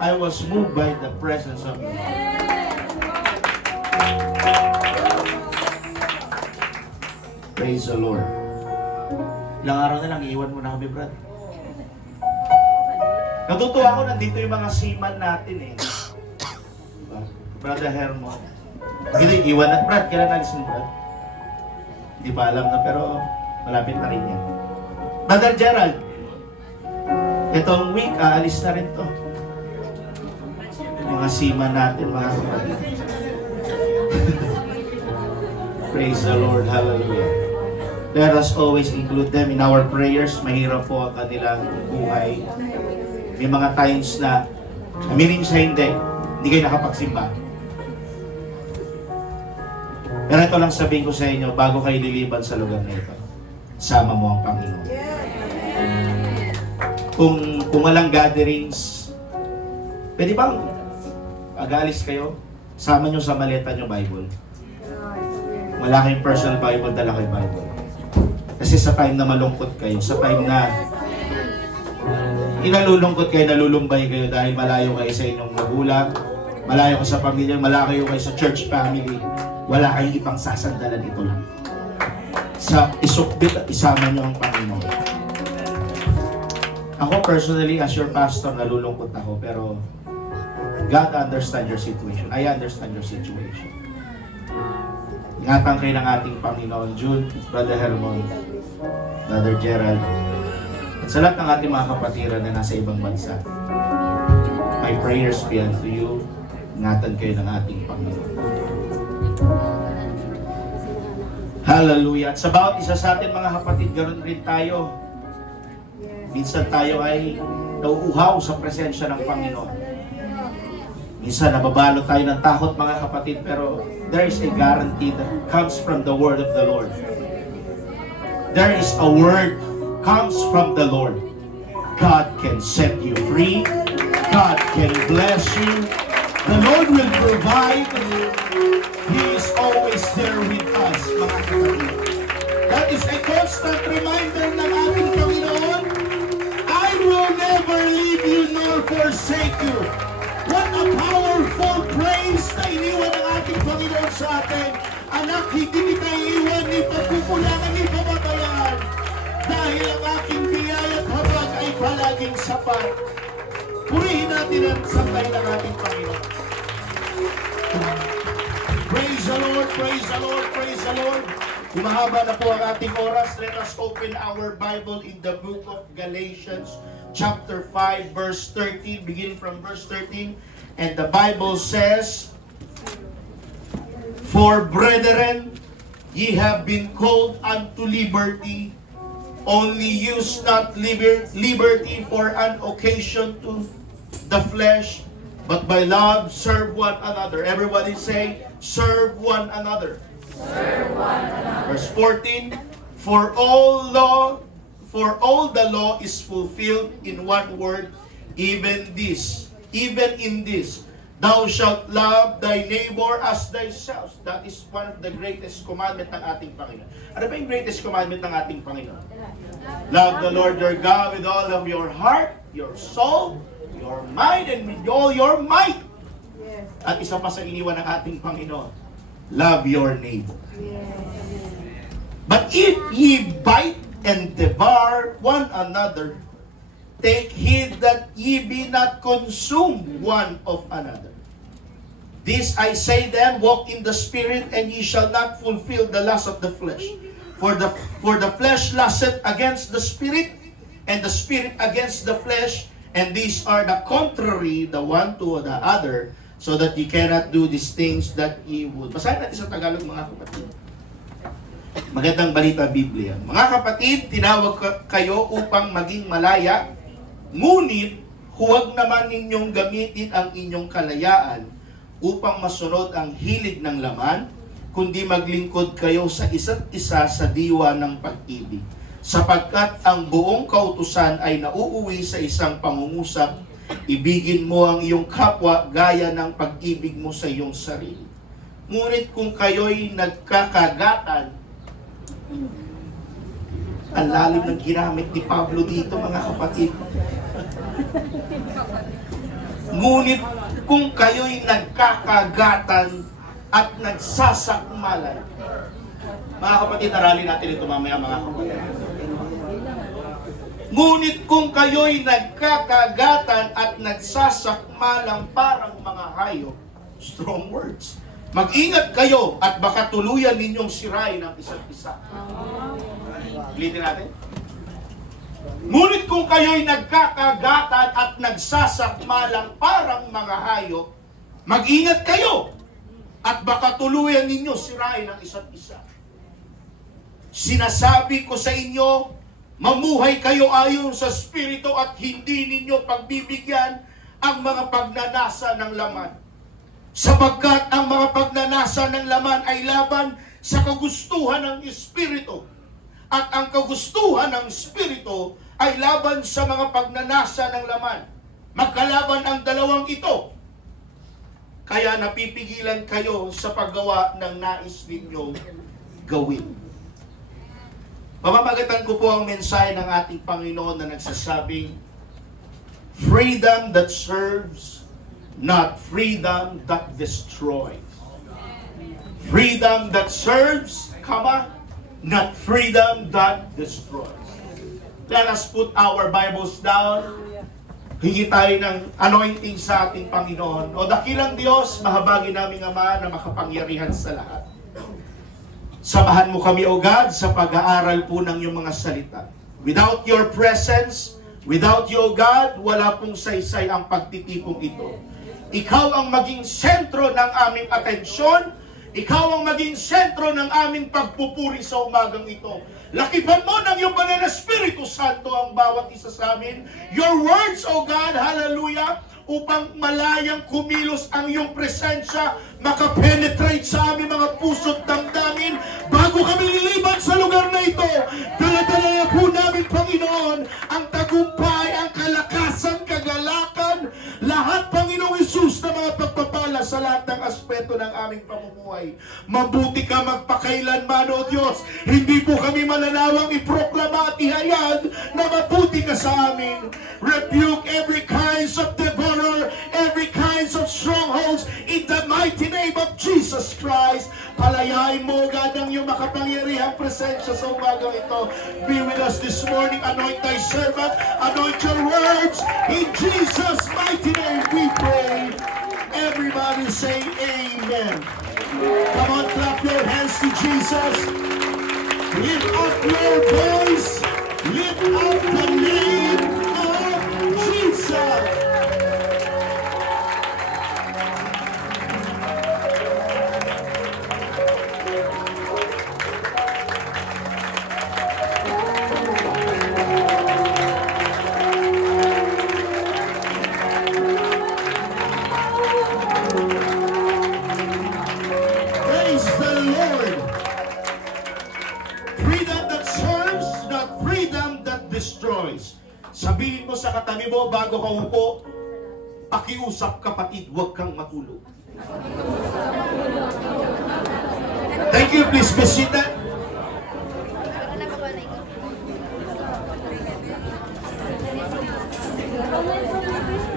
I was moved by the presence of God. Praise the Lord. Ilang araw na lang, iiwan mo na kami, Brad. Natutuwa ako, nandito yung mga seaman natin eh. Diba? Brother Hermo. Hindi, iwan na. Brad, kailan alis mo, Brad? Hindi pa alam na, pero malapit na rin yan. Brother Gerald, itong week, aalis na rin to. Mga seaman natin, mga kapatid. Praise the Lord, hallelujah. Let us always include them in our prayers. Mahirap po ang kanilang buhay. May mga times na aminin sa hindi kayo nakapagsimba. Pero ito lang sabihin ko sa inyo, bago kayo liliban sa lugar na ito, sama mo ang Panginoon. Kung walang gatherings, pwede bang pag-alis kayo, sama nyo sa maleta nyo Bible. Wala kayong personal Bible, dala kayo Bible. Kasi sa time na malungkot kayo, sa time na inalulungkot kayo, nalulumbay kayo dahil malayo kayo sa inyong magulang, malayo kayo sa pamilya, malayo kayo sa church family, wala kayong ibang sasandalan, ito lang. Sa isukbit at isama nyo ang Panginoon. Ako personally, as your pastor, nalulungkot ako, pero God understand your situation. I understand your situation. Ingatan kayo ng ating Panginoon, Jude, Brother Hermon, Brother Gerald, at sa lahat ng ating mga kapatiran na nasa ibang bansa. My prayers be unto you. Ingatan kayo ng ating Panginoon. Hallelujah. At sa bawat isa sa atin mga kapatid, ganoon rin tayo. Minsan tayo ay nauuhaw sa presensya ng Panginoon. Minsan nababalo tayo ng takot mga kapatid, pero there is a guarantee that comes from the word of the Lord. There is a word comes from the Lord. God can set you free. God can bless you. The Lord will provide. He is always there with us, mga kapatid. That is a constant reminder ng ating Panginoon. I will never leave you nor forsake you. What a powerful praise na iniwan ng ating Panginoon sa atin. Anak, hindi kita iiwan, ni pagkukulangan, ni pamamayaan. Dahil ang aking biyaya at habag ay palaging sapat. Purihin natin ang sambay ng ating Panginoon. Praise the Lord, praise the Lord, praise the Lord. Humahaba na po ang ating oras. Let us open our Bible in the book of Galatians, chapter 5, verse 13. Begin from verse 13. And the Bible says, For brethren, ye have been called unto liberty. Only use not liberty for an occasion to the flesh, but by love serve one another. Everybody say, serve one another. Serve one another. Verse 14, For all the law is fulfilled in one word, even in this, thou shalt love thy neighbor as thyself. That is one of the greatest commandment ng ating Panginoon. Ano ba yung greatest commandment ng ating Panginoon? Love the Lord your God with all of your heart, your soul, your mind, and with all your might. At isa pa sa iniwan ng ating Panginoon, love your neighbor. But if ye bite and devour one another, take heed that ye be not consumed one of another. This I say then, walk in the Spirit, and ye shall not fulfill the lust of the flesh. For the flesh lusteth against the Spirit, and the Spirit against the flesh, and these are the contrary the one to the other, so that ye cannot do these things that ye would. Basahin natin sa Tagalog, mga kapatid. Magandang balita Biblia. Mga kapatid, tinawag kayo upang maging malaya, ngunit huwag naman ninyong gamitin ang inyong kalayaan upang masunod ang hilig ng laman, kundi maglingkod kayo sa isa't isa sa diwa ng pag-ibig. Sapagkat ang buong kautusan ay nauuwi sa isang pangungusap, ibigin mo ang iyong kapwa gaya ng pag-ibig mo sa iyong sarili. Ngunit kung kayo'y nagkakagatan, ang lalim ng ginamit ni Pablo dito, mga kapatid. Ngunit kung kayo'y nagkakagatan at nagsasakmalan. Mga kapatid, aralin natin ito mamaya, mga kapatid. Ngunit kung kayo'y nagkakagatan at nagsasakmalang parang mga hayop, strong words, mag-ingat kayo at baka tuluyan ninyong sirain ang isa't isa. Ulitin natin. Ngunit kung kayo'y nagkakagatan at nagsasakmalang parang mga hayop, mag-ingat kayo at baka tuluyan ninyo sirain ang isa't isa. Sinasabi ko sa inyo, mamuhay kayo ayon sa Espiritu at hindi ninyo pagbibigyan ang mga pagnanasa ng laman. Sapagkat ang mga pagnanasa ng laman ay laban sa kagustuhan ng Espiritu. At ang kagustuhan ng Espiritu ay laban sa mga pagnanasa ng laman. Magkalaban ang dalawang ito. Kaya napipigilan kayo sa paggawa ng nais ninyong gawin. Mamamagatan ko po ang mensahe ng ating Panginoon na nagsasabing, freedom that serves, not freedom that destroys. Freedom that serves, not freedom that destroys. Let us put our Bibles down. Hingi tayo ng anointing sa ating Panginoon. O dakilang Diyos, mahabagin naming Ama na makapangyarihan sa lahat. Samahan mo kami, O God, sa pag-aaral po ng iyong mga salita. Without your presence, without you, O God, wala pong saysay ang pagtitipong ito. Ikaw ang maging sentro ng aming atensyon. Ikaw ang maging sentro ng aming pagpupuri sa umagang ito. Lakipan mo ng iyong banal na Espiritu Santo ang bawat isa sa amin. Your words, O God, hallelujah, upang malayang kumilos ang iyong presensya, makapenetrate sa aming mga puso't damdamin. Bago kami liliban sa lugar na ito, dala-dala po namin, Panginoon, ang tagumpay, ang kalakasan, kagalakan, lahat, Panginoong Hesus, na mga pagpapala sa lahat ng aspeto ng aming pamumuhay. Mabuti ka magpakailanman, O Diyos. Hindi po kami mananawang iproklama at ihayag na mabuti ka sa amin. Rebuke every kinds of devourer, every kinds of strongholds in the mighty name of Jesus Christ. Palayain mo, God, ang iyong makapangyarihang presensya sa umagang ito. Be with us this morning. Anoint thy servant. Anoint your words. In Jesus' mighty name we pray. Everybody say amen. Come on, clap your hands to Jesus. Lift up your voice. Lift up the name of Jesus. Praise the Lord. Freedom that serves, not freedom that destroys. Sabihin mo sa katabi mo bago ka upo, pakiusap kapatid, huwag kang matulog. Thank you, please be seated.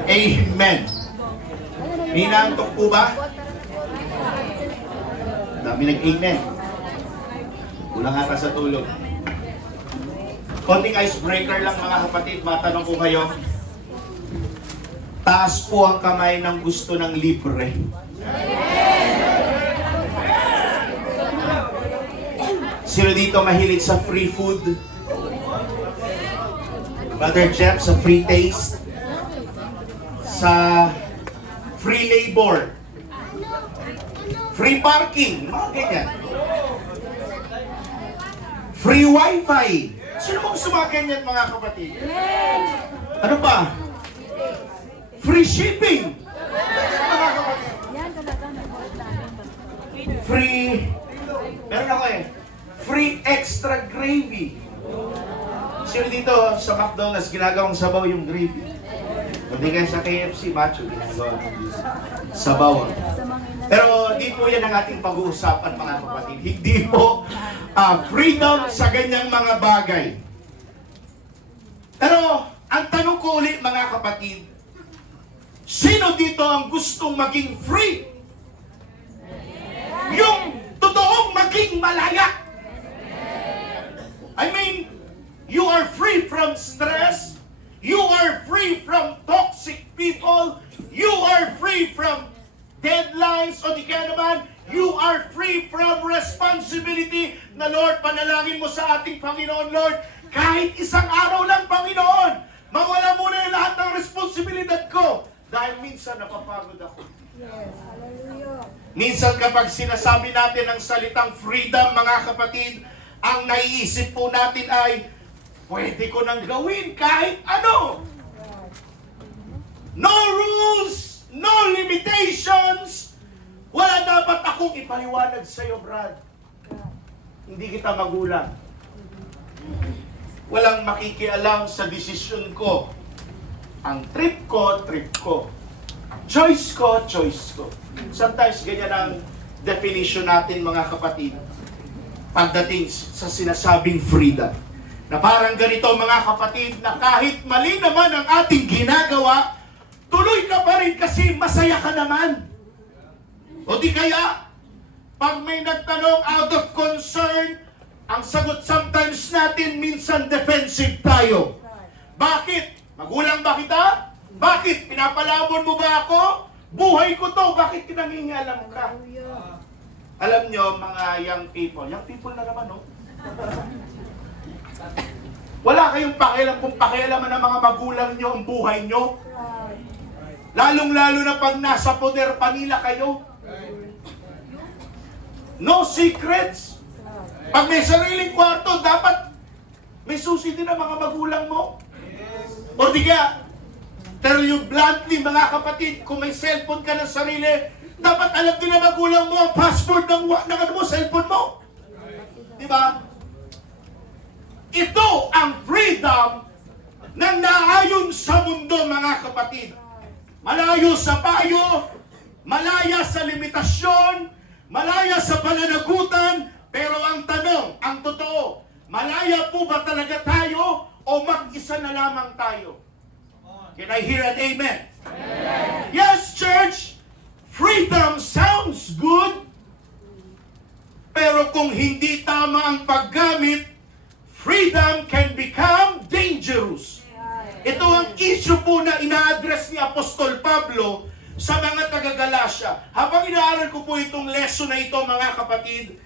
Amen. Minantok po ba? Dami nag-amen. Kulang ata sa tulog. Konting icebreaker lang, mga kapatid. Matanong ko kayo. Taas po ang kamay ng gusto ng libre. Sino dito mahilig sa free food? Brother Jeff, sa free taste? Sa free labor? Free parking? Mga ganyan. Free wifi? Sino mong gusto mga ganyan, mga kapatid? Ano pa? Free shipping? Mga kapatid. Free... Meron ako eh. Free extra gravy. Sino dito sa McDonald's ginagawang sabaw yung gravy? Hindi kayo sa KFC, macho, ginagawa sabaw. Pero di po yan ang ating pag-uusapan, mga kapatid. Hindi po freedom sa ganyang mga bagay. Pero ang tanong ko ulit, mga kapatid, Sino dito ang gustong maging free? Yung totoong maging malaya. I mean, you are free from stress. You are free from toxic people. You are free from deadlines o di kaya naman, you are free from responsibility na Lord, panalangin mo sa ating Panginoon, Lord, kahit isang araw lang, Panginoon, mawala muna yung lahat ng responsibilidad ko. Dahil minsan napapagod ako. Yes, hallelujah. Minsan kapag sinasabi natin ang salitang freedom, mga kapatid, ang naiisip po natin ay, pwede ko nang gawin kahit ano. No rules, no limitations. Wala dapat akong ipaliwanag sa iyo, Brad. Hindi kita magulang. Walang makikialam sa desisyon ko. Ang trip ko, trip ko. Choice ko, choice ko. Sometimes ganyan ang definition natin, mga kapatid, pagdating sa sinasabing freedom. Na parang ganito, mga kapatid, na kahit mali naman ang ating ginagawa, tuloy ka pa rin kasi masaya ka naman. O di kaya, pag may nagtanong out of concern, ang sagot sometimes natin, minsan defensive tayo. Bakit? Magulang ba kita? Bakit? Pinapalamon mo ba ako? Buhay ko to, bakit kinangingalam ka? Alam nyo, mga young people na naman, no? Wala kayong pakialam kung pakialaman ng mga magulang nyo ang buhay nyo. Lalong-lalo na pag nasa poder pa nila kayo. No secrets. Pag may sariling kwarto, dapat may susi din ang mga magulang mo. O di kaya, tell you bluntly, mga kapatid, kung may cellphone ka ng sarili, dapat alam din ng magulang mo ang password ng ano mo, cellphone mo. Di ba? Ito ang freedom ng naayon sa mundo, mga kapatid. Malayo sa payo, malaya sa limitasyon, malaya sa pananagutan, pero ang tanong, ang totoo, malaya po ba talaga tayo o mag-isa na lamang tayo? Can I hear an amen? Amen. Yes, church, freedom sounds good, pero kung hindi tama ang paggamit, freedom can become dangerous. Ito ang issue po na ina-address ni Apostol Pablo sa mga taga-Galasya. Habang inaaral ko po itong lesson na ito, mga kapatid,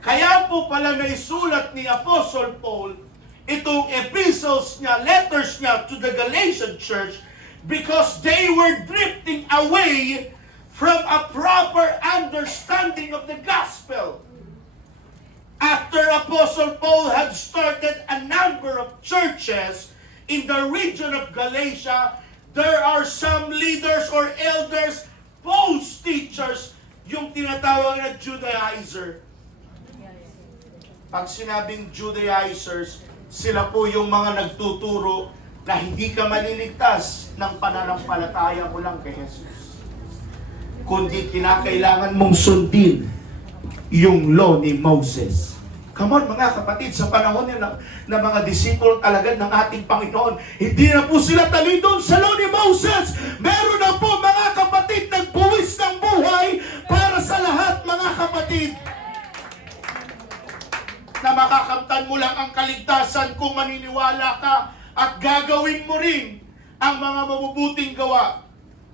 kaya po pala naisulat ni Apostle Paul itong epistles niya, letters niya to the Galatian church because they were drifting away from a proper understanding of the gospel. After Apostle Paul had started a number of churches in the region of Galatia, there are some leaders or elders, false teachers, yung tinatawag na Judaizer. Pag sinabing Judaizers, sila po yung mga nagtuturo na hindi ka maliligtas ng pananampalataya mo lang kay Jesus. Kundi kinakailangan mong sundin yung law ni Moses. Come on, mga kapatid, sa panahon na mga disipulo talaga ng ating Panginoon, hindi na po sila talidon sa law ni Moses. Meron na po, mga kapatid, nagbuwis ng buhay para sa lahat, mga kapatid. Na makakamtan mo lang ang kaligtasan kung maniniwala ka at gagawin mo rin ang mga mabubuting gawa.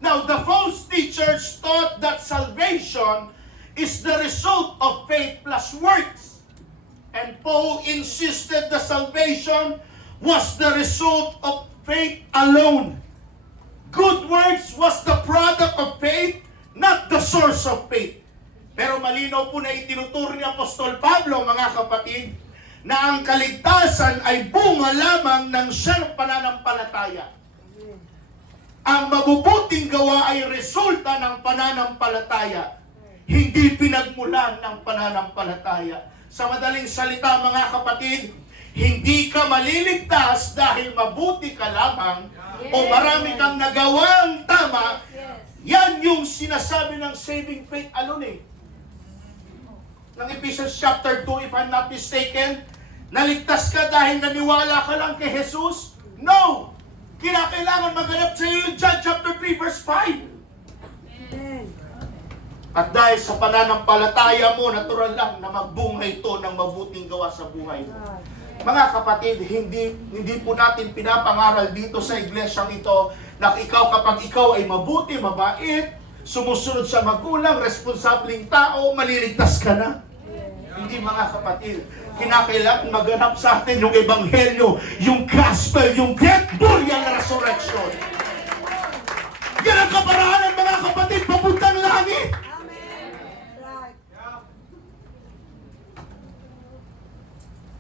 Now, the false teachers taught that salvation is the result of faith plus works. And Paul insisted the salvation was the result of faith alone. Good works was the product of faith, not the source of faith. Pero malinaw po na itinuturo ni Apostol Pablo, mga kapatid, na ang kaligtasan ay bunga lamang ng siyang pananampalataya. Ang mabubuting gawa ay resulta ng pananampalataya, hindi pinagmulan ng pananampalataya. Sa madaling salita, mga kapatid, hindi ka maliligtas dahil mabuti ka lamang o marami kang nagawang tama. Yan yung sinasabi ng saving faith alone ng Ephesians chapter 2, if I'm not mistaken, naligtas ka dahil naniwala ka lang kay Jesus? No! Kinakailangan maganap sa iyo yung John chapter 3 verse 5. Amen. At dahil sa pananampalataya mo, natural lang na magbunga ito ng mabuting gawa sa buhay. Mga kapatid, hindi po natin pinapangaral dito sa iglesyang ito na kapag ikaw ay mabuti, mabait, sumusunod sa magulang, responsableng tao, maliligtas ka na. Hindi, mga kapatid. Kinakailangan maganap sa atin yung ebanghelyo, yung gospel, yung death, burial, resurrection. Yan ang kaparanan, mga kapatid, papuntang langit. Amen. Right.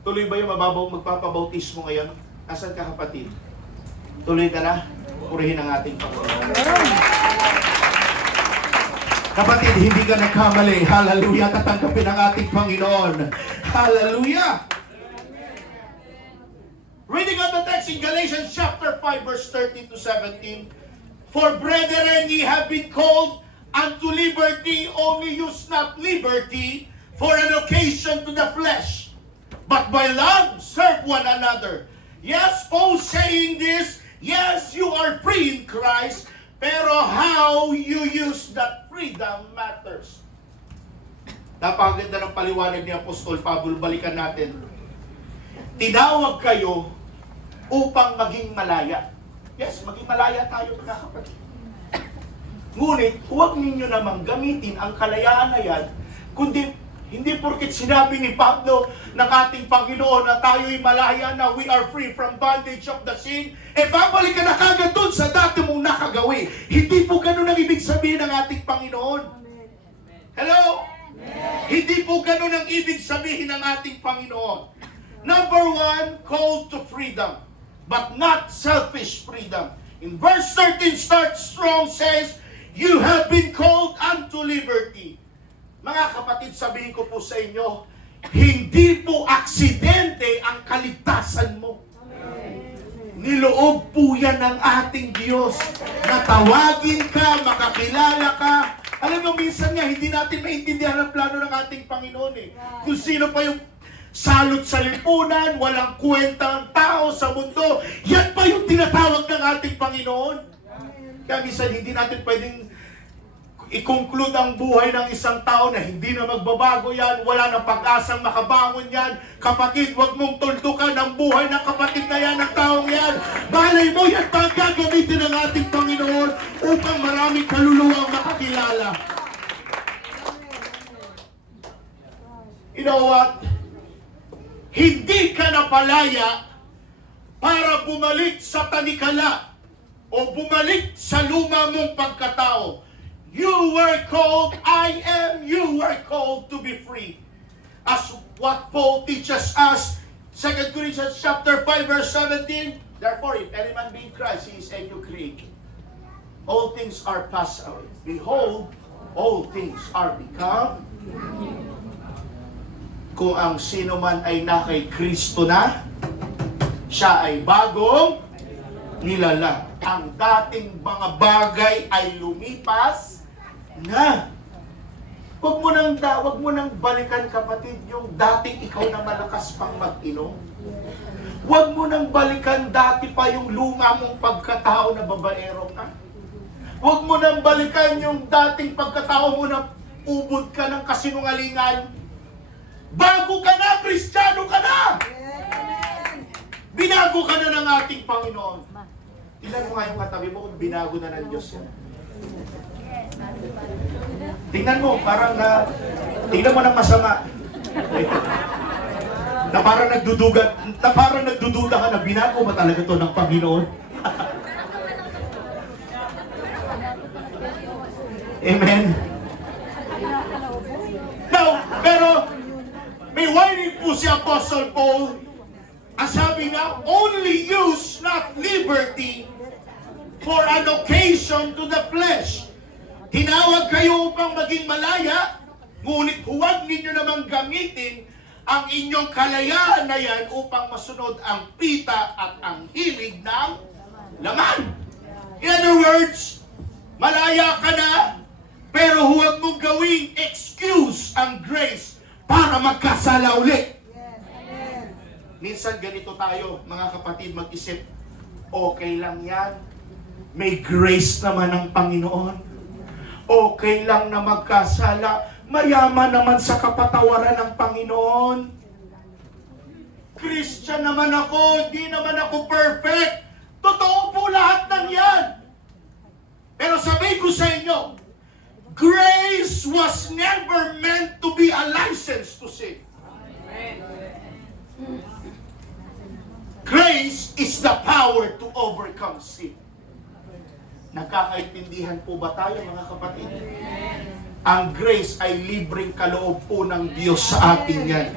Tuloy ba yung magpapabautismo ngayon? Asan ka, kapatid? Tuloy ka na? Purihin ang ating Panginoon. Kapatid, hindi ka nagkamali. Hallelujah. Tatanggapin ang ating Panginoon. Hallelujah. Reading of the text in Galatians chapter 5 verse 13 to 17. For brethren, ye have been called unto liberty, only use not liberty for an occasion to the flesh, but by love serve one another. Yes, Paul saying this, yes, you are free in Christ, pero how you use that freedom matters. Napakaganda ng paliwanag ni Apostol Pablo, balikan natin. Tinawag kayo upang maging malaya. Yes, maging malaya tayo, mga kapatid. Ngunit, huwag ninyo namang gamitin ang kalayaan na yan, kundi hindi porket sinabi ni Pablo ng ating Panginoon na tayo'y malaya na, we are free from bondage of the sin, babalik ka na kagad doon sa dati mong nakagawi. Hindi po ganun ang ibig sabihin ng ating Panginoon. Hello? Hindi po ganun ang ibig sabihin ng ating Panginoon. Number one, call to freedom, but not selfish freedom. In verse 13 starts strong, says, you have been called unto liberty. Mga kapatid, sabihin ko po sa inyo, hindi po aksidente ang kaligtasan mo. Niloob po yan ng ating Diyos. Natawagin ka, makakilala ka. Alam mo, minsan nga, hindi natin maintindihan ang plano ng ating Panginoon eh. Kung sino pa yung salot sa lipunan, walang kwenta ang tao sa mundo, yan pa yung tinatawag ng ating Panginoon. Kaya minsan, hindi natin pwedeng i-conclude ang buhay ng isang tao na hindi na magbabago yan, wala nang pag-asang makabangon yan. Kapatid, huwag mong tuldukan ang buhay ng kapatid na yan, ng taong yan. Malay mo, yan pa ang gagamitin ng ating Panginoon upang maraming kaluluwang makakilala. You know what? Hindi ka napalaya para bumalik sa tanikala o bumalik sa luma mong pagkatao. You were called, you were called to be free. As what Paul teaches us, 2 Corinthians chapter 5 verse 17, therefore, if any man be in Christ, he is a new creation. All things are passed away. Behold, all things are become. Kung ang sino man ay na kay Kristo na, siya ay bagong nilalang. Ang dating mga bagay ay lumipas na. Huwag mo nang balikan, kapatid, yung dating ikaw na malakas pang mag-inom. Huwag mo nang balikan dati pa yung luma mong pagkatao na babaero ka. Huwag mo nang balikan yung dating pagkatao mo na ubod ka ng kasinungalingan. Bago ka na, Kristiyano ka na! Binago ka na ng ating Panginoon. Tingnan mo nga yung katabi mo kung binago na ng Diyos yan. Tingnan mo, tingnan mo ng masama. na parang nagdududa ka na binago ba talaga to ng Panginoon? Amen. Now, pero may warning po si Apostle Paul. Ang sabi nga, only use not liberty for an occasion to the flesh. Tinawag kayo upang maging malaya, ngunit huwag ninyo namang gamitin ang inyong kalayaan na yan upang masunod ang pita at ang hilig ng laman. In other words, malaya ka na, pero huwag mong gawing excuse ang grace para magkasala ulit. Minsan ganito tayo, mga kapatid, mag-isip. Okay lang yan. May grace naman ng Panginoon. Okay lang na magkasala. Mayaman naman sa kapatawaran ng Panginoon. Christian naman ako, hindi naman ako perfect. Totoo po lahat ng yan. Pero sabihin ko sa inyo, grace was never meant to be a license to sin. Grace is the power to overcome sin. Nagkakaintindihan po ba tayo, mga kapatid? Ang grace ay libreng kaloob po ng Diyos sa atin yan.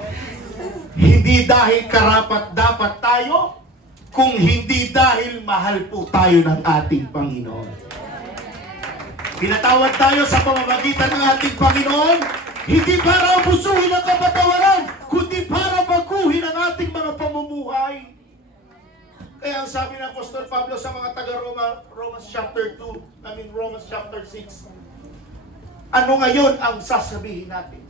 Hindi dahil karapat-dapat tayo, kung hindi dahil mahal po tayo ng ating Panginoon. Pinatawad tayo sa pamamagitan ng ating Panginoon, hindi para abusuhin ang kapatawaran, kundi para baguhin ang ating mga pamumuhay. Kaya ang sabi ng Apostol Pablo sa mga taga-Roma, Romans chapter 2, Romans chapter 6, ano ngayon ang sasabihin natin?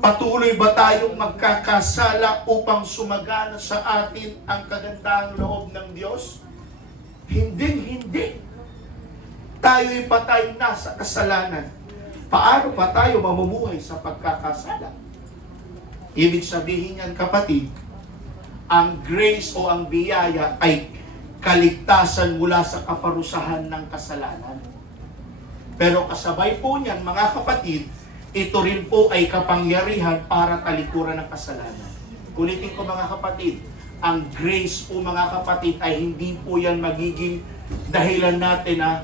Patuloy ba tayong magkakasala upang sumagana sa atin ang kagandahang loob ng Diyos? Hindi. Tayo'y patay na sa kasalanan. Paano pa tayo mamumuhay sa pagkakasala? Ibig sabihin yan, kapatid, ang grace o ang biyaya ay kaligtasan mula sa kaparusahan ng kasalanan. Pero kasabay po niyan, mga kapatid, ito rin po ay kapangyarihan para talikuran ng kasalanan. Kulitin ko, mga kapatid, ang grace po, mga kapatid, ay hindi po yan magiging dahilan natin na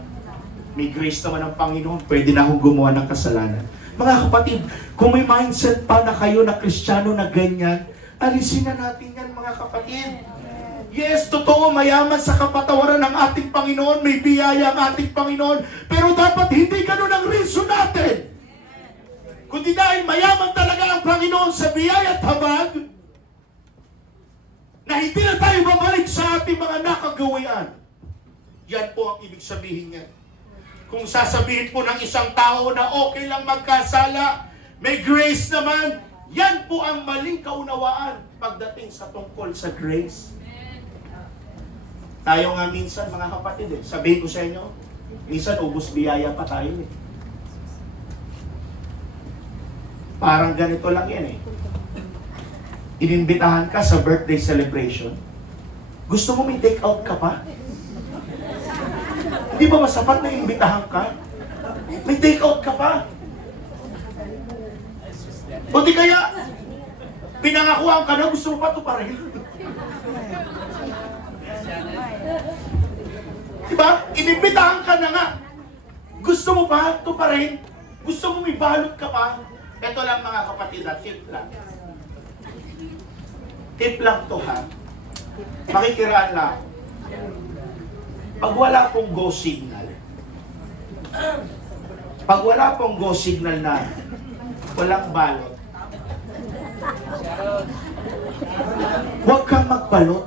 may grace naman ng Panginoon, pwede na akong gumawa ng kasalanan. Mga kapatid, kung may mindset pa na kayo na Kristiyano na ganyan, alisin na natin yan, mga kapatid. Yes, totoo, mayaman sa kapatawaran ng ating Panginoon, may biyaya ang ating Panginoon, pero dapat hindi ganun ang reason natin. Kundi dahil mayaman talaga ang Panginoon sa biyaya at habag, na hindi na tayo babalik sa ating mga nakagawian. Yan po ang ibig sabihin niya. Kung sasabihin po ng isang tao na okay lang magkasala, may grace naman, yan po ang maling kaunawaan pagdating sa tungkol sa grace. Tayo nga minsan, mga kapatid, sabihin ko sa inyo, minsan ubos biyaya pa tayo . Parang ganito lang yan . Inimbitahan ka sa birthday celebration, gusto mo may take out ka pa? Hindi ba masapat na imbitahan ka? May take out ka pa? O di kaya, pinangakuan ka na, gusto mo pa ito pa rin? Diba? Inimbitahan ka na nga. Gusto mo pa ito pa rin? Gusto mo may balot ka pa? Ito lang, mga kapatid, tip lang. Tip lang to, ha? Makikiraan lang. Pag wala pong go signal, na walang balot, huwag kang magbalot.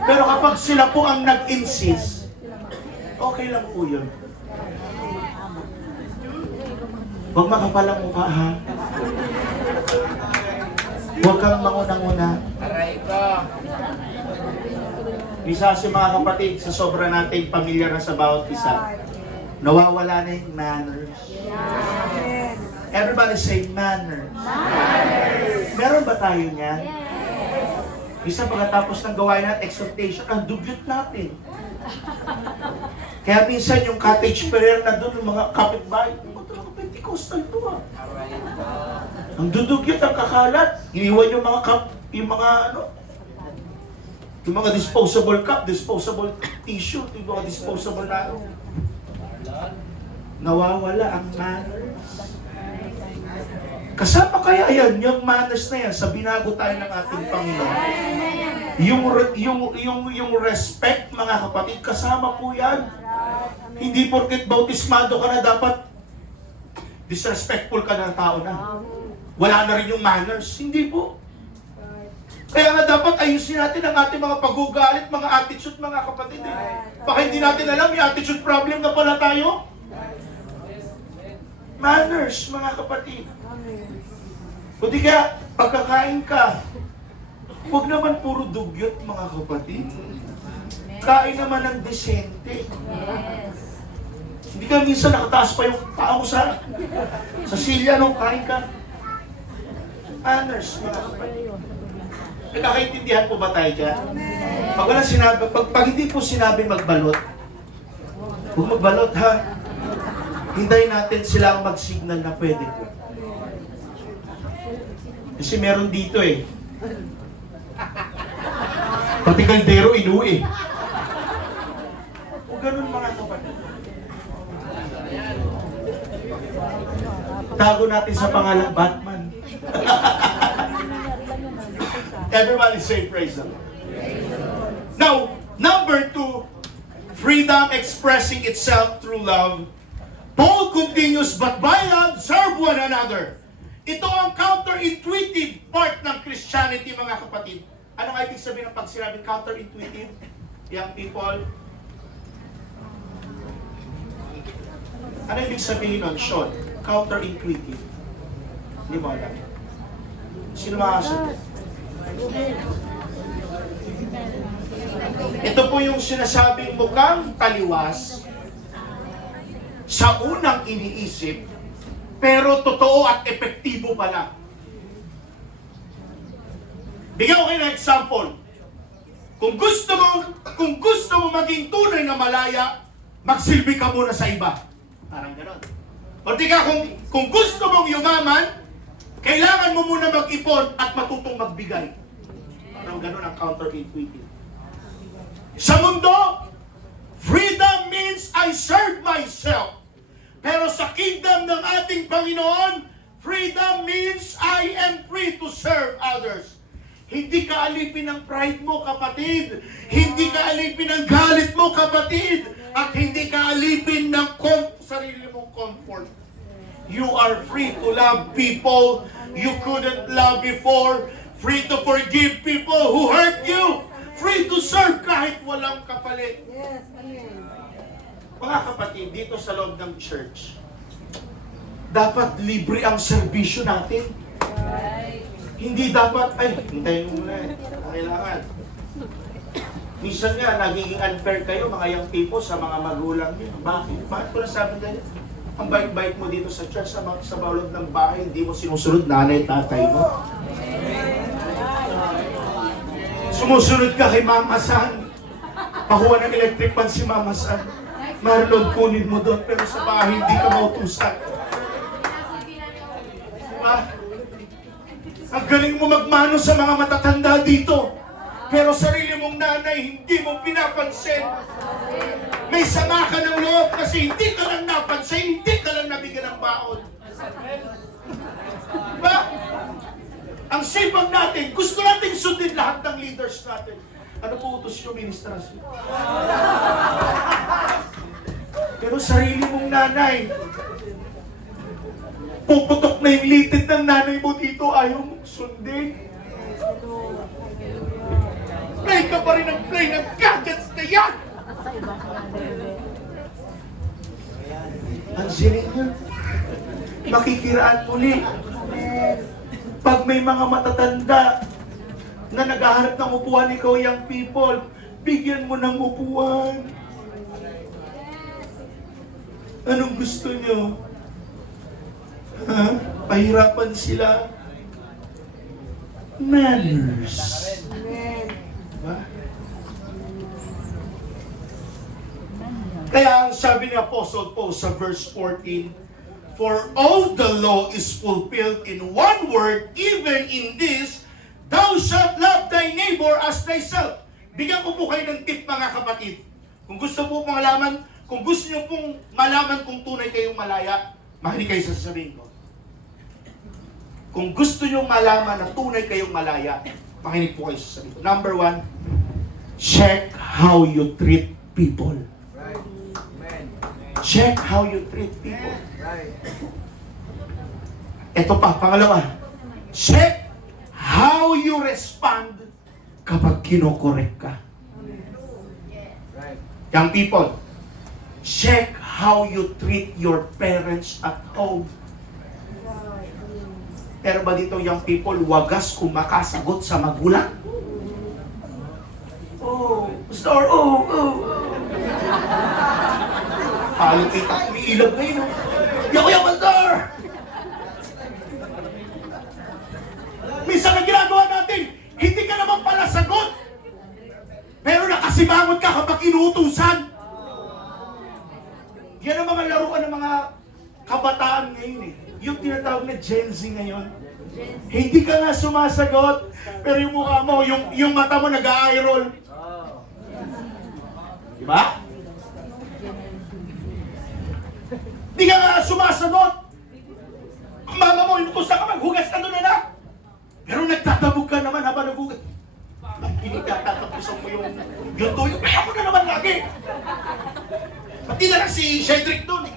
Pero kapag sila po ang nag-insist, okay lang po yun. Huwag makapalang mukha, ha? Huwag kang mangunang-una. Aray ko. Isa si mga kapatid, sa sobra nating pamilyar na sa bawat isa, nawawala na yung manners. Everybody say manners. Meron ba tayo niyan? Isa pagkatapos ng gawain natin, exhortation, ang dugyot natin. Kaya minsan yung cottage prayer na doon, yung mga kapitbahay, Pentecostal to, ha. Ang dudugyot, ang kakalat. Iniwan yung mga disposable cup, disposable tissue, yung mga disposable na nawawala ang manners. Kasama kaya yan, yung manners na yan, sa binago tayo ng ating Panginoon. Yung respect, mga kapatid, kasama po yan. Hindi porket bautismado ka na dapat disrespectful ka ng tao na. Wala na rin yung manners. Hindi po. Kaya nga dapat ayusin natin ang ating mga pag-ugalit, mga attitude, mga kapatid. Baka hindi natin alam, may attitude problem na pala tayo. Manners, mga kapatid. Kundi kaya, pagkakain ka, Huwag naman puro dugyot, mga kapatid. Kain naman ng desente. Yes. Hindi ka minsan nakataas pa yung paa mo sa silya nung kain ka. Manners, mga kapatid. Nagkakaintindihan po ba tayo dyan? Pag wala sinabi, pag hindi po sinabi magbalot, huwag magbalot ha. Hintayin natin sila ang mag-signal na pwede po. Kasi meron dito eh. Pati kaldero inuwi. O ganun mga kapatid. Tago natin sa pangalang Batman. Everybody say praise the Lord. Now, number 2, freedom expressing itself through love. Paul continues, but by love, serve one another. Ito ang counterintuitive part ng Christianity, mga kapatid. Ano nga ibig sabihin ng pag sinabing counterintuitive? Young people. Ano ibig sabihin nun, Sean? Counterintuitive. Hindi mo alam. Sino makasagot? Ito po yung sinasabing mukhang taliwas sa unang iniisip, pero totoo at epektibo pala. Bigyan ko kayo ng example. Kung gusto mo maging tunay na malaya, magsilbi ka muna sa iba. Parang gano'n. O di ka, kung gusto mong yumaman, kailangan mo muna mag-ipon at matutong magbigay. Parang gano'n ang counterintuitive. Sa mundo, freedom means I serve myself. Pero sa kingdom ng ating Panginoon, freedom means I am free to serve others. Hindi ka alipin ng pride mo, kapatid. Hindi ka alipin ng galit mo, kapatid. At hindi ka alipin ng sarili mong comfort. You are free to love people you couldn't love before. Free to forgive people who hurt you. Free to serve kahit walang kapalit. Yes, amen. Mga kapatid, dito sa loob ng church, dapat libre ang serbisyo natin. Hindi dapat, hintayin mo muna eh. Kailangan. Minsan nga, nagiging unfair kayo, mga young people, sa mga magulang niyo. Bakit? Bakit ko nasabi ganyan? Ang bait-bait mo dito sa church, sa bawlod ng bahay, hindi mo sinusunod nanay, tatay mo. Sumusunod ka kay Mama San. Pakuha ng electric pan si Mama San. Marlon, kunin mo doon, pero sa bahay hindi ka mautusan. Diba? Ang galing mo magmano sa mga matatanda dito. Pero sarili mong nanay, hindi mo pinapansin. May sama ka ng loob kasi hindi ka lang napansin, hindi ka lang nabigyan ng baon. Diba? Ang sipag natin, gusto natin sundin lahat ng leaders natin. Ano po utos yung ministrasyon? Pero sarili mong nanay, puputok na yung litid ng nanay mo dito, ayaw mong sundin. Play ka pa rin ng play ng gadgets na yan! Angelina, makikiraan muli. Pag may mga matatanda na naghahanap ng upuan, ikaw, young people, bigyan mo ng upuan. Anong gusto nyo? Ha? Pahirapan sila? Manners. Amen. Diba? Kaya ang sabi ni Apostle Paul sa verse 14, for all the law is fulfilled in one word, even in this, thou shalt love thy neighbor as thyself. Bigyan ko po kayo ng tip, mga kapatid. Kung gusto po pong malaman, kung gusto nyo pong malaman kung tunay kayong malaya, makinig kayo sa sasabihin ko. Kung gusto nyo malaman na tunay kayong malaya, makinig po kayo sa sasabihin ko. Number 1, check how you treat people. Check how you treat people. Ito pa, pangalawa. Check how you respond kapag kinokorek ka. Young people, check how you treat your parents at home. Pero ba dito, young people, wagas kung makasagot sa magulang? Pastor, oh. Halos kita, umiilag ngayon. Yakuya, Pastor! Minsan ang ginagawa natin, hindi ka naman pala sagot. Pero nakasimangot ka kapag inuutusan. Yan ang mga laruan ng mga kabataan ngayon eh. Yung tinatawag na Gen Z ngayon. Hindi ka nga sumasagot, pero yung mukha mo, yung mata mo nag-eye roll. Diba? Hindi ka nga sumasagot. Ang mama mo, inutusan ka, maghugas ka doon, anak. Pero nagtatabog ka naman habang naghugas. Hindi ka tatapusan mo yung tuyo. Kaya ako na naman lagi. Pati na lang si Cedric doon.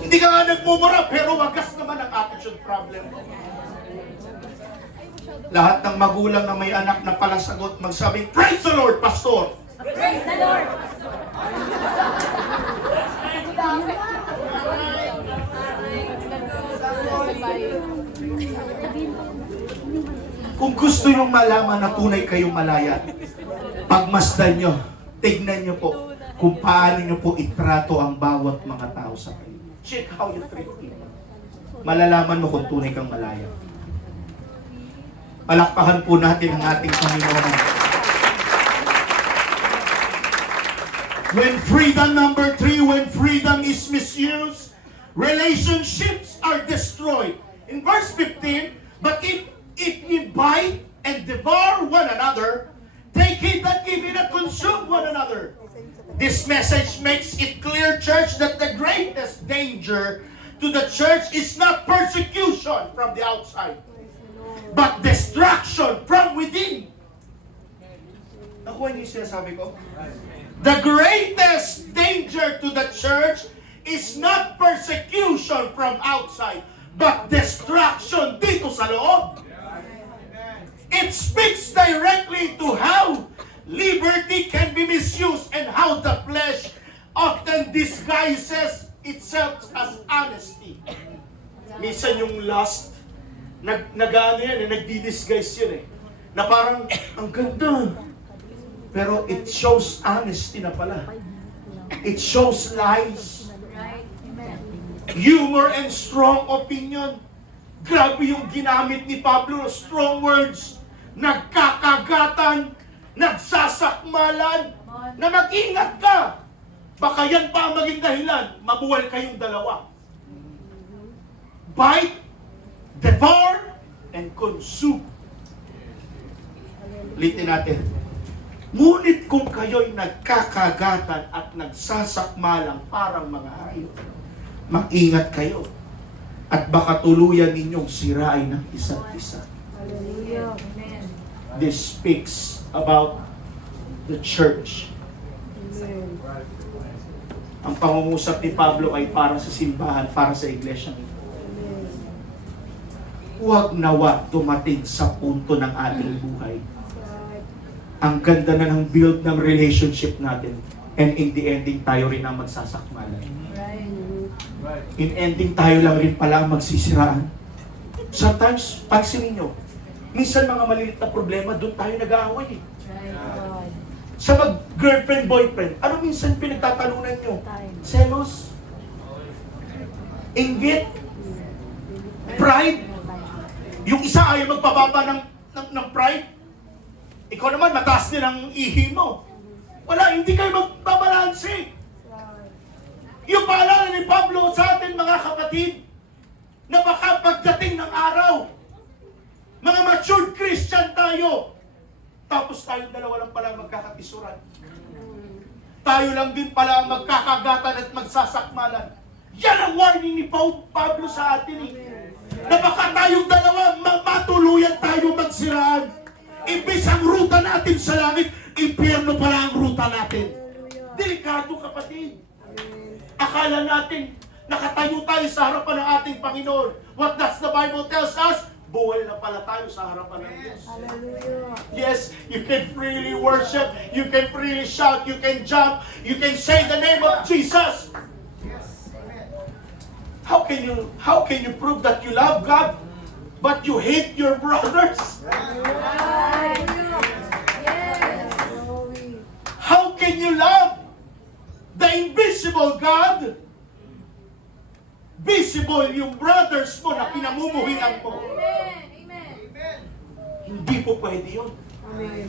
Hindi ka nga nagmumura, pero wagas naman ang attitude problem mo. Lahat ng magulang na may anak na palasagot, magsabing, Praise the Lord, Pastor! Praise the Lord! Kung gusto nyo malaman na tunay kayong malaya, pagmasdan nyo, tignan nyo po kung paano nyo po itrato ang bawat mga tao sa kayo. Check how you treat people. Malalaman mo kung tunay kang malaya. Palakpakan po natin ang ating Panginoon. When freedom, number 3, when freedom is misused, relationships are destroyed. In verse 15, but if ye bite and devour one another, take heed that ye be not consume one another. This message makes it clear, church, that the greatest danger to the church is not persecution from the outside, but destruction from within. Nakuha niyo yung sinasabi ko? The greatest danger to the church is not persecution from outside, but destruction dito sa loob. It speaks directly to how liberty can be misused and how the flesh often disguises itself as honesty. Minsan yung lust, nag-ano yan, nagdi-disguise yun eh. Na parang, ang ganda. Pero it shows honesty na pala. It shows lies. Humor and strong opinion. Grabe yung ginamit ni Pablo, strong words. Nagkakagatan, nagsasakmalan, na mag-ingat ka. Baka yan pa ang maging dahilan, mabuwal kayong dalawa. Bite, devour, and consume. Ulitin natin. Ngunit kung kayo'y nagkakagatan at nagsasakmalang parang mga hayop, mag-ingat kayo. At baka tuluyan ninyong sirain ng isa't isa. Hallelujah. This speaks about the church. Amen. Ang pangungusap ni Pablo ay para sa simbahan, para sa iglesia. Amen. Huwag nawa dumating sa punto ng ating buhay. Right. Ang ganda na ng build ng relationship natin. And in the ending, tayo rin ang magsasakmalan. In ending, tayo lang rin pala ang magsisiraan. Sometimes, pansinin nyo, minsan mga maliit na problema, doon tayo nag-aaway eh. Right. Sa mag-girlfriend, boyfriend, ano minsan pinagtatalunan nyo? Selos? Inggit? Pride? Yung isa ayaw magpababa ng pride? Ikaw naman, mataas din ang ihi mo. Wala, hindi kayo magbabalanse. Yung paalala ni Pablo sa atin, mga kapatid, na baka pagdating ng araw, mga matured Christian tayo, tapos tayong dalawa lang pala magkakapisuran. Tayo lang din pala ang magkakagatan at magsasakmalan. Yan ang warning ni Pablo sa atin eh. Na baka tayong dalawa, matuluyan tayo magsiraan. Ibig ang ruta natin sa langit, impyerno pala ang ruta natin. Delikado, kapatid. Akala natin, nakatayo tayo sa harapan ng ating Panginoon. What does the Bible tells us? Buwal na pala tayo sa harapan ng Diyos. Hallelujah. Yes, you can freely worship, you can freely shout, you can jump, you can say the name of Jesus. How can you prove that you love God? but you hate your brothers. Glory. How can you love the invisible God? Visible yung brothers mo na pinamumuhian mo. Hindi po pwede yun. Amen.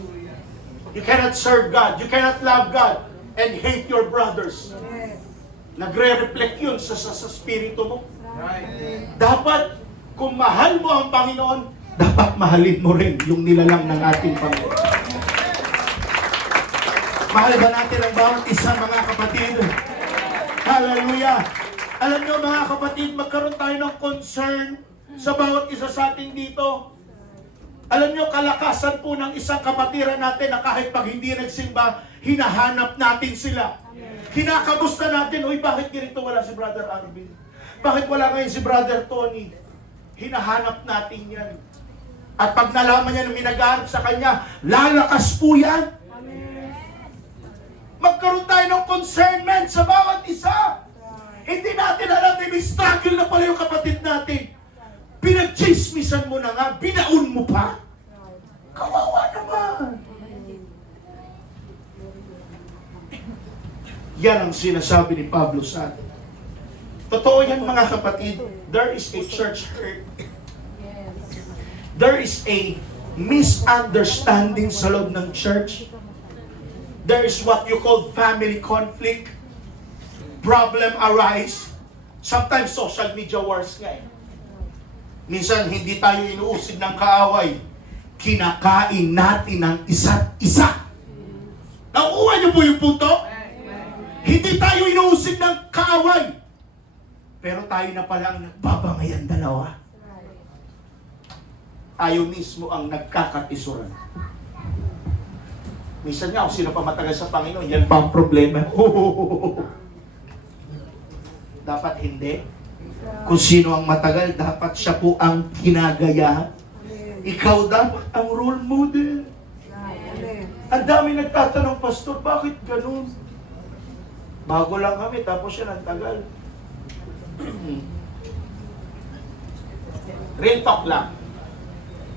You cannot serve God, you cannot love God, and hate your brothers. Yes. Nagre-reflect yun sa spirito mo. Amen. Dapat, kung mahal mo ang Panginoon, dapat mahalin mo rin yung nilalang ng ating Panginoon. Mahal ba natin ang bawat isa, mga kapatid? Hallelujah! Alam nyo, mga kapatid, magkaroon tayo ng concern sa bawat isa sa ating dito. Alam nyo, kalakasan po ng isang kapatiran natin na kahit pag hindi nagsimba, hinahanap natin sila. Kinakamusta natin, uy, bakit ganito wala si Brother Arvin? Bakit wala ngayon si Brother Tony? Hinahanap natin yan. At pag nalaman niya na may nag-aarap sa kanya, lalakas po yan. Amen. Magkaroon tayo ng concernment sa bawat isa. Hindi natin alam na may struggle na pala yung kapatid natin. Pinag-chismisan mo na nga, binaon mo pa. Kawawa naman. Yan ang sinasabi ni Pablo sa atin. Totoo yan, mga kapatid. There is a church hurt. There is a misunderstanding sa loob ng church. There is what you call family conflict. Problem arise. Sometimes social media wars nga eh. Minsan hindi tayo inuusig ng kaaway. Kinakain natin ng isa't isa. Nakukuha niyo po yung punto? Hindi tayo inuusig ng kaaway. Pero tayo na pala ang nagbabangayan dalawa. Tayo mismo ang nagkakatisuran. Minsan nga, kung sino pa matagal sa Panginoon, yan pa ang problema. Dapat hindi. Kung sino ang matagal, dapat siya po ang kinagayahan. Amen. Ikaw dapat ang role model. Amen. Ang dami nagtatanong, Pastor, bakit ganun? Bago lang kami, tapos siya ang tagal. Real talk lang.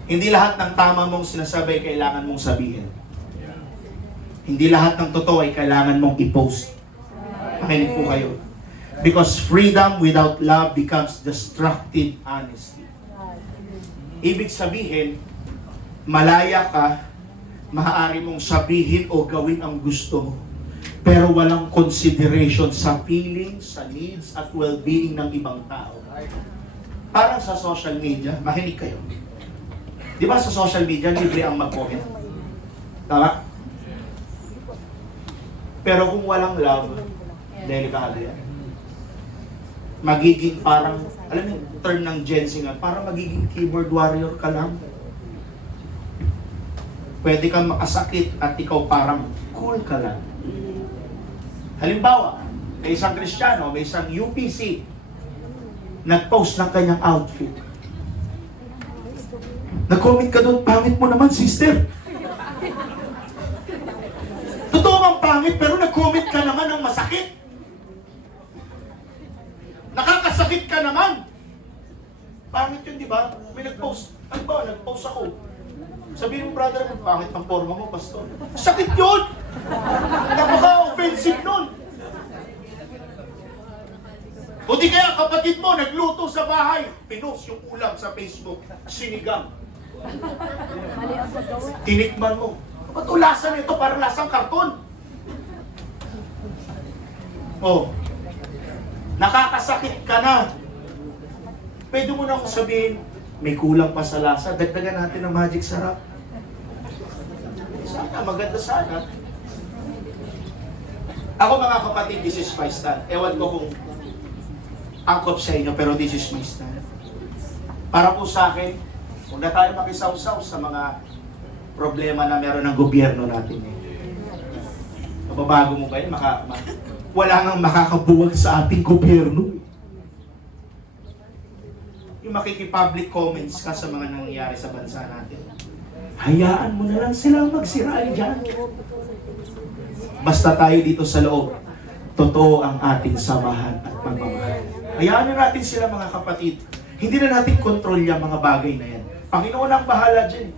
Hindi lahat ng tama mong sinasabi ay kailangan mong sabihin. Hindi lahat ng totoo ay kailangan mong i-post. Makinig po kayo. Because freedom without love becomes destructive honesty. Ibig sabihin, malaya ka, maaari mong sabihin o gawin ang gusto mo. Pero walang consideration sa feelings, sa needs, at well-being ng ibang tao. Parang sa social media, makinig kayo. Di ba sa social media, libre ang mag-comment? Tama? Pero kung walang love, delikado yan. Magiging parang, alam mo yung term ng Gen Z nga, parang magiging keyboard warrior ka lang. Pwede kang makasakit at ikaw parang cool ka lang. Halimbawa, may isang Kristiyano, may isang UPC, nag-post ng kanyang outfit. Nag-comment ka doon, pangit mo naman, sister. Totoo bang pangit, pero nag-comment ka naman ng masakit. Nakakasakit ka naman. Pangit yun, di ba? May nag-post. Ano ba? Nag-post ako. Sabihin mo, brother, pangit ang forma mo, pastor. Sakit yun! Napaka-offensive nun. O di kaya kapatid mo, nagluto sa bahay. Pinost yung ulam sa Facebook. Sinigang. Tinikman mo. Ba't ulasan ito? Parang lasang karton. Oh. Nakakasakit ka na. Pwede mo na akong sabihin, may kulang pa sa lasa. Dagdagan natin ng magic sarap. Sana, maganda sana. Ako mga kapatid, this is my stand. Ewan ko kung angkop sa inyo, pero this is my stand. Para po sa akin, huwag na tayo makisawsaw sa mga problema na meron ng gobyerno natin. Mababago mo ba yun? Wala nang makakabuwag sa ating gobyerno. Yung makikipublic comments ka sa mga nangyayari sa bansa natin. Hayaan mo na lang silang magsiraan dyan. Basta tayo dito sa loob, totoo ang ating samahan at pagmamahal. Hayaan na natin sila mga kapatid. Hindi na natin control yung mga bagay na yan. Panginoon ang bahala dyan.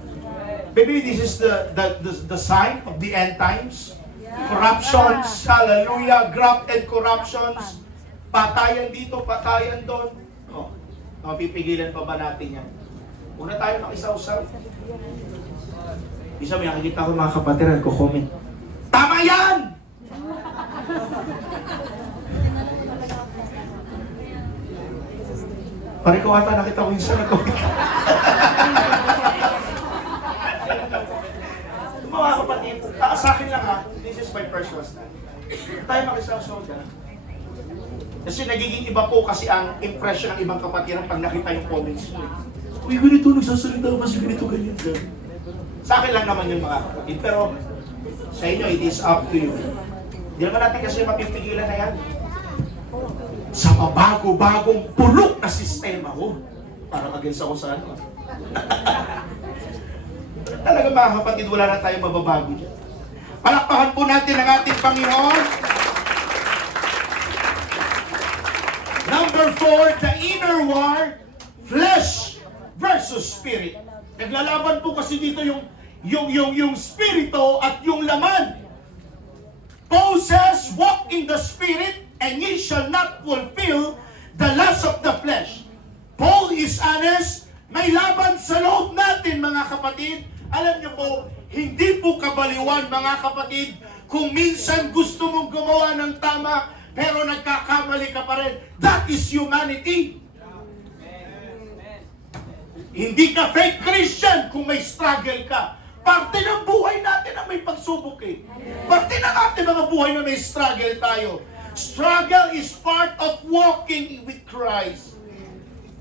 Maybe this is the sign of the end times. Corruptions, hallelujah, graft and corruptions. Patayan dito, patayan doon. Oh, mapipigilan pa ba natin yan? Una tayo makisaw-saw. Isa may nakikita ko mga kapatiran ko comment. Tama yan! Pare ko ata nakita ko yung isa na comment. Mga kapatid, sa akin lang ha, this is my personal stand. Tayo makisaw-saw ka. Kasi nagiging iba po kasi ang impression ng ibang kapatiran pag nakita yung comments mo. Uy, ganito, nagsasalita ka kasi ganito, ganyan ka. Sa akin lang naman yung mga kapatid, pero sa inyo, it is up to you. Hindi naman natin kasi mapipigilan na yan. Sa mabago-bagong pulok na sistema ko. Parang against ako sa ano. Talaga mga kapatid, wala na tayong mababago dyan. Palakpakan po natin ang ating Panginoon. Number 4, the inner war, flesh versus spirit. Naglalaban po kasi dito yung spirito at yung laman. Paul says, walk in the spirit and ye shall not fulfill the lust of the flesh. Paul is honest, may laban sa loob natin mga kapatid. Alam niyo po, hindi po kabaliwan mga kapatid kung minsan gusto mong gumawa ng tama pero nagkakamali ka pa rin. That is humanity. Hindi ka fake Christian kung may struggle ka. Parte ng buhay natin na may pagsubok eh. Parte ng ating mga buhay na may struggle tayo. Struggle is part of walking with Christ.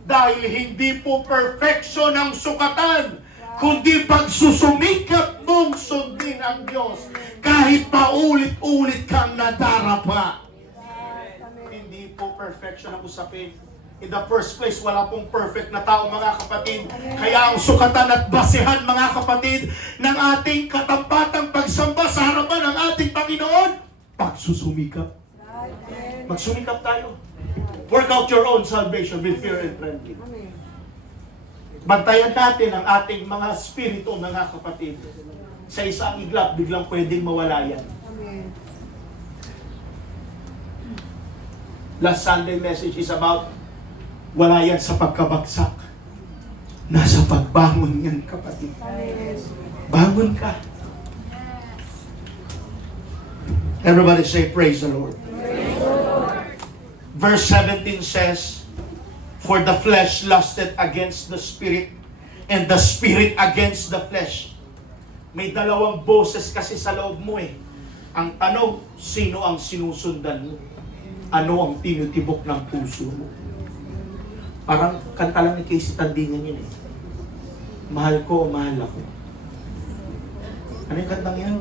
Dahil hindi po perfection ang sukatan, kundi pagsusumikap mong sundin ang Diyos kahit paulit-ulit kang nadarapa. Hindi po perfection ang usapin. In the first place, wala pong perfect na tao mga kapatid. Kaya ang sukatan at basehan mga kapatid ng ating katampatang pagsamba sa harapan ng ating Panginoon, pagsusumikap. Magsumikap tayo. Work out your own salvation with fear and trembling. Bantayan natin ang ating mga spirito mga kapatid. Sa isang iglap, biglang pwedeng mawala yan. Last Sunday message is about wala yan sa pagkabagsak. Nasa pagbangon yan, kapatid. Bangon ka. Everybody say, praise the Lord. Praise the Lord. Verse 17 says, for the flesh lusted against the spirit, and the spirit against the flesh. May dalawang boses kasi sa loob mo eh. Ang tanong, sino ang sinusundan mo? Ano ang tinutibok ng puso mo? Parang kanta lang ni Casey Tandingan yun eh. Mahal ko o mahal ako. Ano yung kantang yan?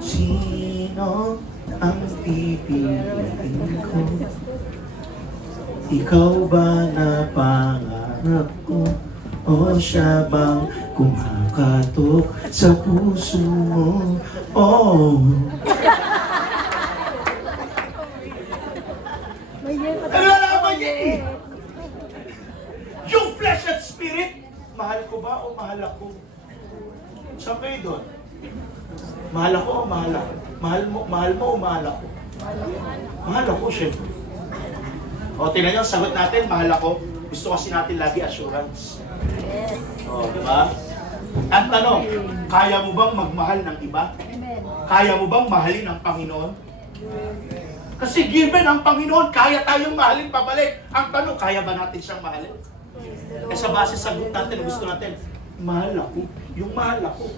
Sino ang pipiliin ko? Ikaw ba na pangarap ko? O siya bang kumakatok sa puso mo? Oh. Nalalaman niya eh. Yung flesh at spirit, mahal ko ba o mahal ako? Saan kayo doon? Mahal ako o mahal ako? Mahal mo o mahal ako? Mahal ako, syempre. O, tingnan nyo, sagot natin, mahal ako. Gusto kasi natin lagi assurance. O, diba? Ang tanong, kaya mo bang magmahal ng iba? Kaya mo bang mahalin ang Panginoon? Kasi given ang Panginoon, kaya tayong mahalin pabalik. Ang tanong, kaya ba natin siyang mahalin? Eh sa base sagot natin, gusto natin, mahal ako. Yung mahal ako.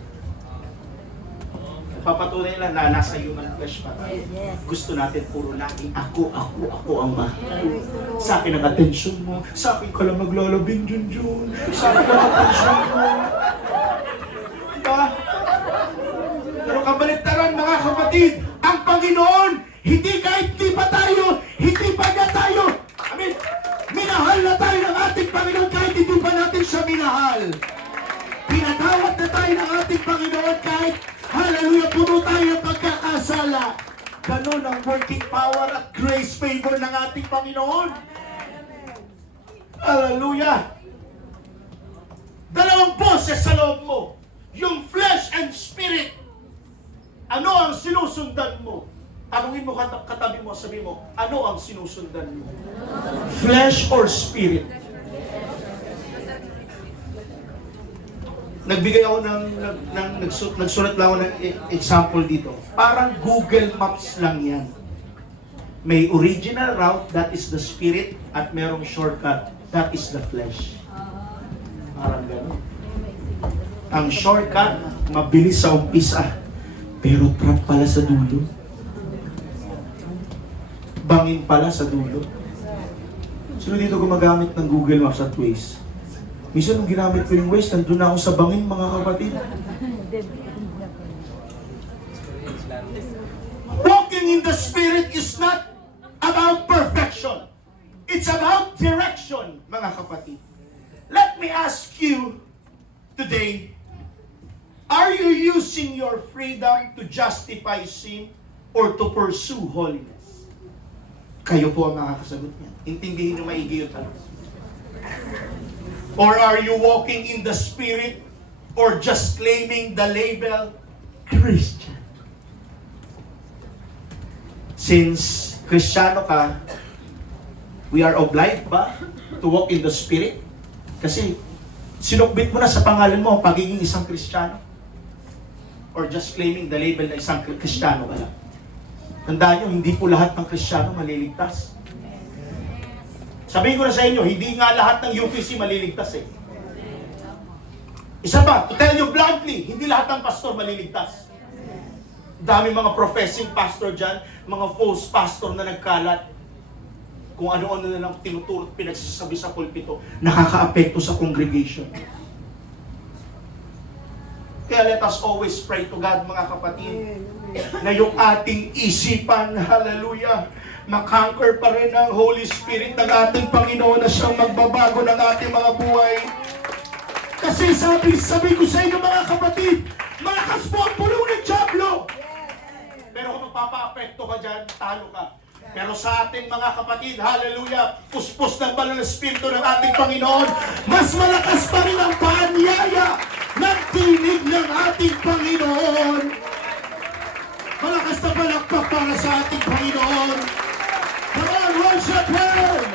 Papatunay lang na nasa human flesh pa tayo. Gusto natin puro laging ako ang mahal. Sa akin ang atensyon mo. Sa akin ka lang maglalabing, Junjun. Sa akin ang atensyon mo. Diba? Pero kabaliktaran mga kapatid, ang Panginoon, hindi kahit di pa tayo, hindi pa niya tayo. Amen. Minahal na tayo ng ating Panginoon kahit hindi pa natin siya minahal. Pinatawad na tayo ng ating Panginoon kahit, hallelujah, puno tayo ng pagkakasala. Ganun ang working power at grace favor ng ating Panginoon. Hallelujah! Dalawang boses sa loob mo. Yung flesh and spirit. Ano ang sinusundan mo? Tanungin mo katabi mo, sabi mo, ano ang sinusundan mo? Flesh or spirit? Nagbigay ako nagsulat lang ako ng example dito. Parang Google Maps lang yan. May original route, that is the spirit, at merong shortcut, that is the flesh. Parang gano'n. Ang shortcut, mabilis sa umpisa, pero trap pala sa dulo. Bangin pala sa dulo. Sino dito gumagamit ng Google Maps at Waze? Minsan nung ginamit ko yung Waze, nandun na ako sa bangin, mga kapatid. Walking in the Spirit is not about perfection. It's about direction, mga kapatid. Let me ask you today, are you using your freedom to justify sin or to pursue holiness? Kayo po ang makakasagot niya. Intindihin niyo maigi yung tanong. Or are you walking in the Spirit or just claiming the label Christian? Since Kristiyano ka, we are obliged ba to walk in the Spirit? Kasi sinukbit mo na sa pangalan mo ang pagiging isang Kristiyano? Or just claiming the label na isang Kristiyano ka lang? Tandaan nyo, hindi po lahat ng Kristiyano maliligtas. Sabihin ko na sa inyo, hindi nga lahat ng UPC maliligtas eh. Isa pa, to tell you bluntly, hindi lahat ng pastor maliligtas. Dami mga professing pastor dyan, mga false pastor na nagkalat. Kung ano-ano na lang tinuturo at pinagsasabi sa pulpito, nakaka-apekto sa congregation. Kaya let us always pray to God, mga kapatid, na yung ating isipan, hallelujah, makonquer pa rin ang Holy Spirit ng ating Panginoon na siyang magbabago ng ating mga buhay. Kasi sabi ko sa inyo, mga kapatid, malakas po ang pulong ng dyablo. Pero kung magpapa-apekto ka dyan, talo ka. Pero sa ating mga kapatid, hallelujah, puspos ng banal na Espiritu ng ating Panginoon, mas malakas pa rin ang paanyaya ng tinig ng ating Panginoon. Malakas na palakpak para sa ating Panginoon. Come on, worship Him!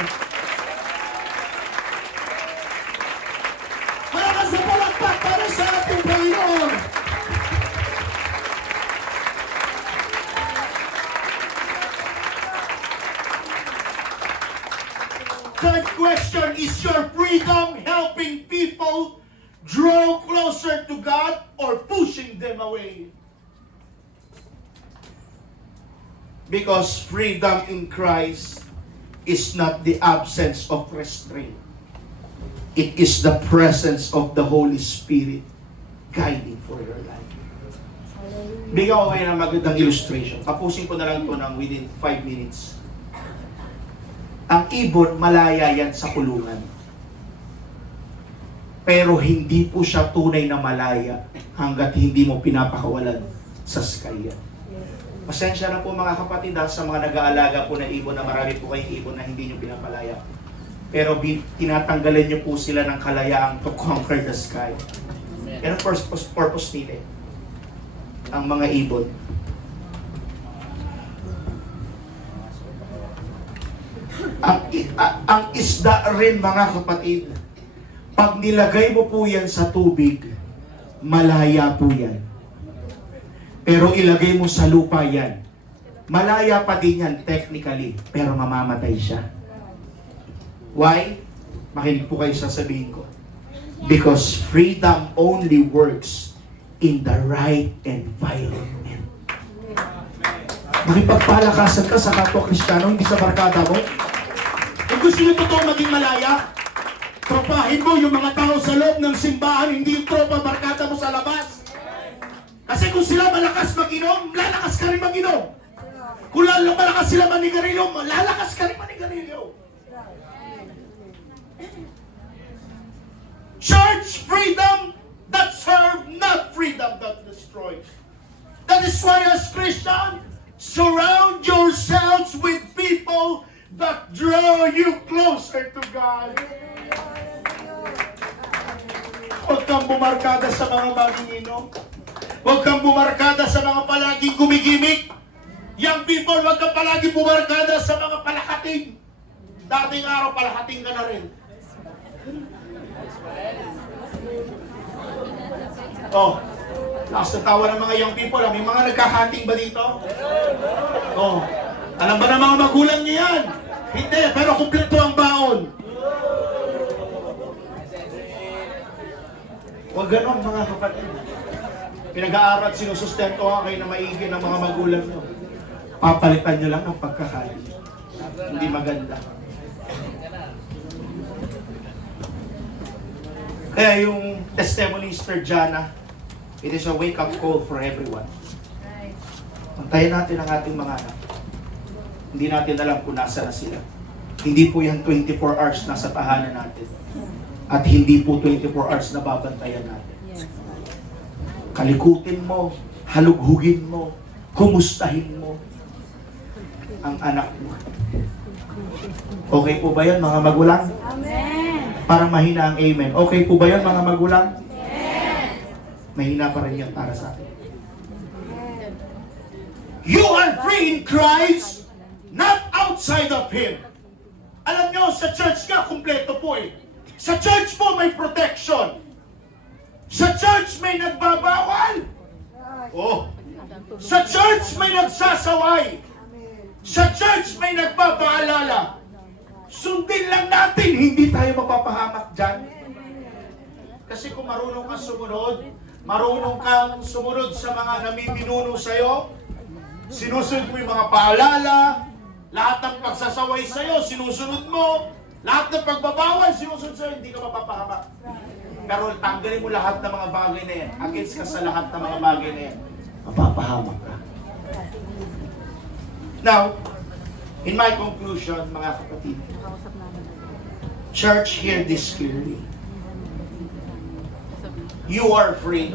Malakas na palakpak para sa ating Panginoon. Third question, is your freedom helping people draw closer to God or pushing them away? Because freedom in Christ is not the absence of restraint. It is the presence of the Holy Spirit guiding for your life. Bigyan ko kayo ng magandang illustration. Tapusin ko na lang ito ng within 5 minutes. Ang ibon, malaya yan sa kulungan. Pero hindi po siya tunay na malaya hanggat hindi mo pinapakawalan sa sky yan. Pasensya na po mga kapatid sa mga nag-aalaga po na ibon na marami po kayong ibon na hindi nyo pinapalaya. Pero tinatanggalan nyo po sila ng kalayaang to conquer the sky. Yan ang purpose nila. Ang mga ibon. Ang isda rin, mga kapatid, pag nilagay mo po yan sa tubig, malaya po yan. Pero ilagay mo sa lupa yan, malaya pa din yan technically, pero mamamatay siya. Why? Makinig po kayo sasabihin ko. Because freedom only works in the right environment. Makipagpalakasan ka sa kapwa Kristiyano, hindi sa barkada mo. Kung gusto nyo totoo maging malaya, tropahin mo yung mga tao sa loob ng simbahan, hindi yung tropa barkada mo sa labas. Kasi kung sila malakas mag-inom, lalakas ka rin mag-inom. Kung malakas sila manigarilyo, lalakas ka rin manigarilyo. Church freedom that serve, not freedom that destroys. That is why as Christian, surround yourselves with people that draw you closer to God. Huwag kang bumarkada sa mga manginginom. Huwag kang bumarkada sa mga palaging gumigimik. Young people, huwag kang palaging bumarkada sa mga palakating. Dating araw, palakating ka na rin. Oh, lakas na tawa ng mga young people. May mga nagkahating ba dito? Oh, alam ba ng mga magulang niyo yan? Hindi, pero kumpleto ang baon. Huwag ganon mga kapatid. Pinag-aaral at sinusustento ka kayo na maigi ng mga magulang nyo. Papalitan nyo lang ng pagkakain. Hindi maganda. Kaya yung testimony ni Sister Jana, it is a wake-up call for everyone. Pantayin natin ang ating mga anak. Hindi natin alam kung nasa na sila. Hindi po yan 24 hours nasa tahanan natin. At hindi po 24 hours na babantayan natin. Kalikutin mo, halughugin mo, kumustahin mo ang anak mo. Okay po ba yan mga magulang? Amen. Parang mahina ang amen. Okay po ba yan mga magulang? Mahina pa rin yan para sa akin. You are free in Christ, not outside of Him. Alam nyo, sa church nga, kumpleto po eh. Sa church po may protection. Sa church may nagbabawal. Oh. Sa church may nagsasaway. Sa church may nagpapaalala. Sundin lang natin, hindi tayo mapapahamak dyan. Kasi kung marunong kang sumunod, marunong kang sumunod sa mga namiminuno sa'yo, sinusunod mo yung mga paalala, lahat ng pagsasaway sa'yo, sinusunod mo, lahat ng pagbabawal, sinusunod sa'yo, hindi ka mapapahamak. Pero tanggalin mo lahat ng mga bagay na yan, against ka sa lahat ng mga bagay na yan, mapapahamak ka. Now, in my conclusion, mga kapatid, church, hear this clearly. You are free,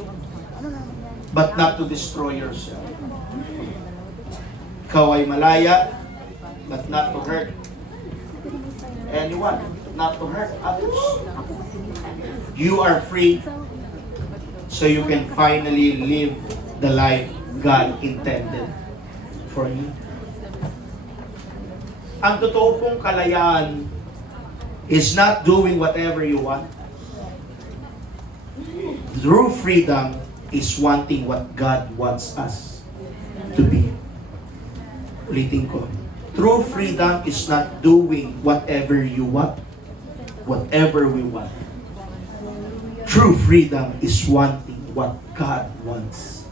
but not to destroy yourself. Ikaw ay malaya, but not to hurt anyone, not to hurt others. You are free, so you can finally live the life God intended for you. Ang totoo pong kalayaan is not doing whatever you want. True freedom is wanting what God wants us to be. Ulitin ko. True freedom is not doing whatever you want, whatever we want. True freedom is wanting what God wants.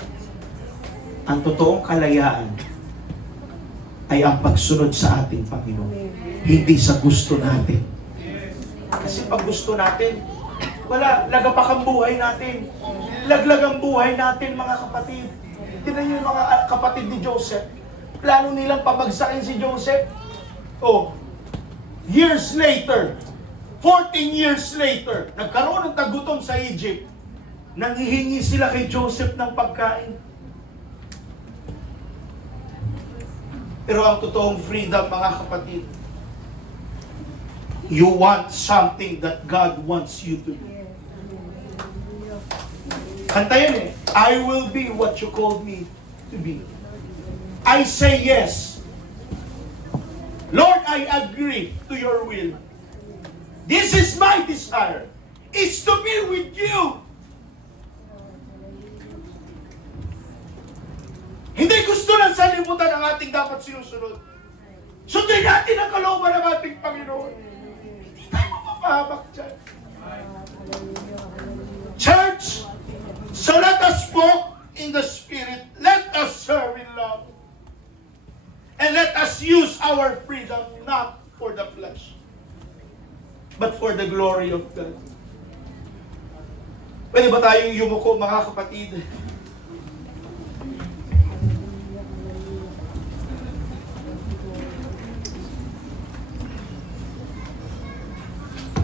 Ang totoong kalayaan ay ang pagsunod sa ating Panginoon. Hindi sa gusto natin. Kasi pag gusto natin, wala, lagapak ang buhay natin. Laglag ang buhay natin, mga kapatid. Tingnan niyo yung mga kapatid ni Joseph. Plano nilang pabagsakin si Joseph. Oh, years later, 14 years later, nagkaroon ng tagutom sa Egypt. Nanghihingi sila kay Joseph ng pagkain. Pero ang totoong freedom, mga kapatid, you want something that God wants you to do. Kanta yun eh. I will be what you called me to be. I say yes. Lord, I agree to your will. This is my desire. It's to be with you. Hindi gusto ng salimutan ang ating dapat sinusunod. Sundin natin ang kalooban ng ating Panginoon. Hindi tayo mapapahamak dyan. Church, so let us walk in the Spirit. Let us serve in love. And let us use our freedom not for the flesh, but for the glory of God. Pwede ba tayong yumuko, mga kapatid?